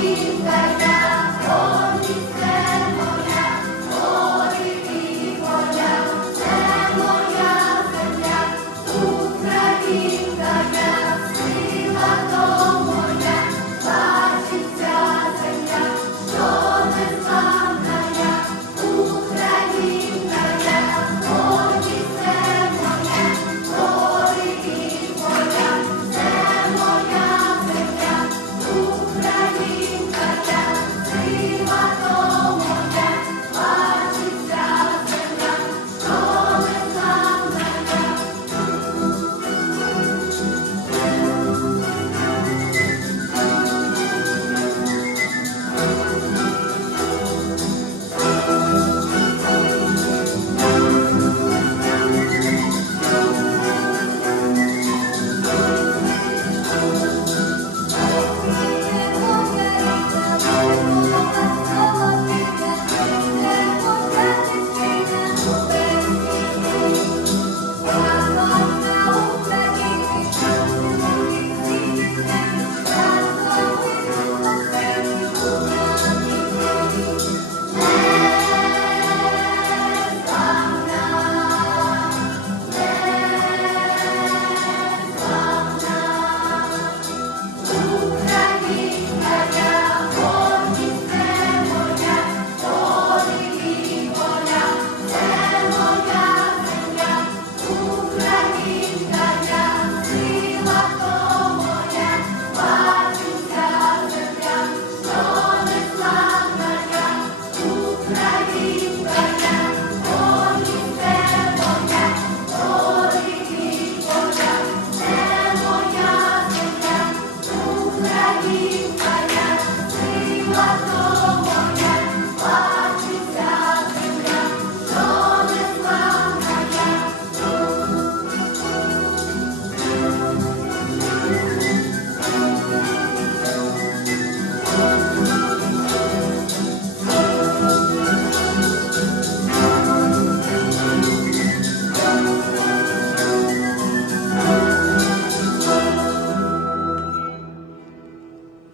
Thank you.